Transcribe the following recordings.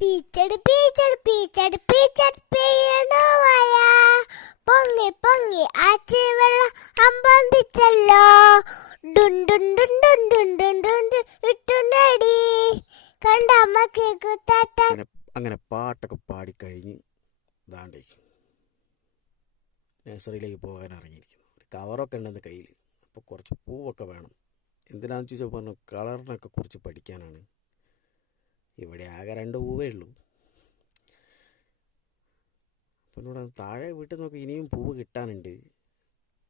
പീച്ചട് പീച്ചട് പീച്ചട് പീച്ചട് പെയ്യണമായ പൊങ്ങി പൊങ്ങി ആച്ചി വെള്ളം അമ്പന്തിച്ചല്ലോ ഡുണ്ടുണ്ടുണ്ടുണ്ടുണ്ടുണ്ടുണ്ട് ഇട്ടുനടി കണ്ട അമ്മക്ക് കുത്താട്ട. അങ്ങനെ പാട്ടൊക്കെ പാടിക്കഴിഞ്ഞ് ദാണ്ടേ നഴ്സറിയിലേക്ക് പോകാൻ ഇറങ്ങിയിരിക്കുന്നു. ഒരു കവറൊക്കെ ഉണ്ടെന്ന് കയ്യിൽ. അപ്പോൾ കുറച്ച് പൂവൊക്കെ വേണം. എന്തിനാണെന്ന് ചോദിച്ചാൽ പറഞ്ഞു കളറിനൊക്കെ കുറിച്ച് പഠിക്കാനാണ്. ഇവിടെ ആകെ 2 പൂവേ ഉള്ളൂ. അപ്പം എന്നോട് താഴെ വീട്ടിൽ നിന്നൊക്കെ ഇനിയും പൂവ് കിട്ടാനുണ്ട്,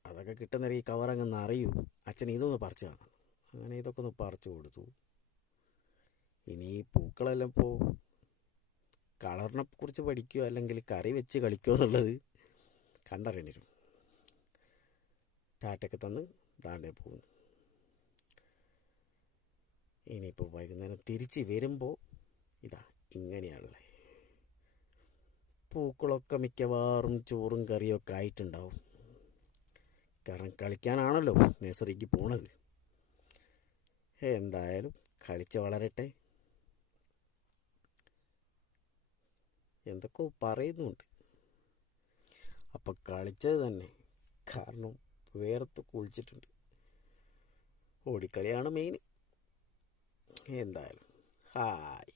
അതൊക്കെ കിട്ടുന്നവരെ ഈ കവറങ്ങ് നിറയൂ, അച്ഛൻ ഇതൊന്ന് പറിച്ചു തന്നു. അങ്ങനെ ഇതൊക്കെ ഒന്ന് പറിച്ചു കൊടുത്തു. ഇനി ഈ പൂക്കളെല്ലാം ഇപ്പോൾ കളറിനെ കുറിച്ച് പഠിക്കുകയോ അല്ലെങ്കിൽ കറി വെച്ച് കളിക്കുമോ എന്നുള്ളത് കണ്ടറിയണി വരും. ടാറ്റൊക്കെ തന്ന് ദാണ്ടേ പോകുന്നു. ഇനിയിപ്പോൾ വൈകുന്നേരം തിരിച്ച് വരുമ്പോൾ ഇതാ ഇങ്ങനെയാണല്ലേ. പൂക്കളൊക്കെ മിക്കവാറും ചോറും കറിയൊക്കെ ആയിട്ടുണ്ടാവും. കാരണം കളിക്കാനാണല്ലോ നഴ്സറിക്ക് പോണത്. എന്തായാലും കളിച്ച് വളരട്ടെ. എന്തൊക്കെയോ പറയുന്നുണ്ട്. അപ്പം കളിച്ചത് തന്നെ, കാരണം വേർത്ത് കുളിച്ചിട്ടുണ്ട്. ഓടിക്കളിയാണ് മെയിൻ. എന്തായാലും ഹായ്.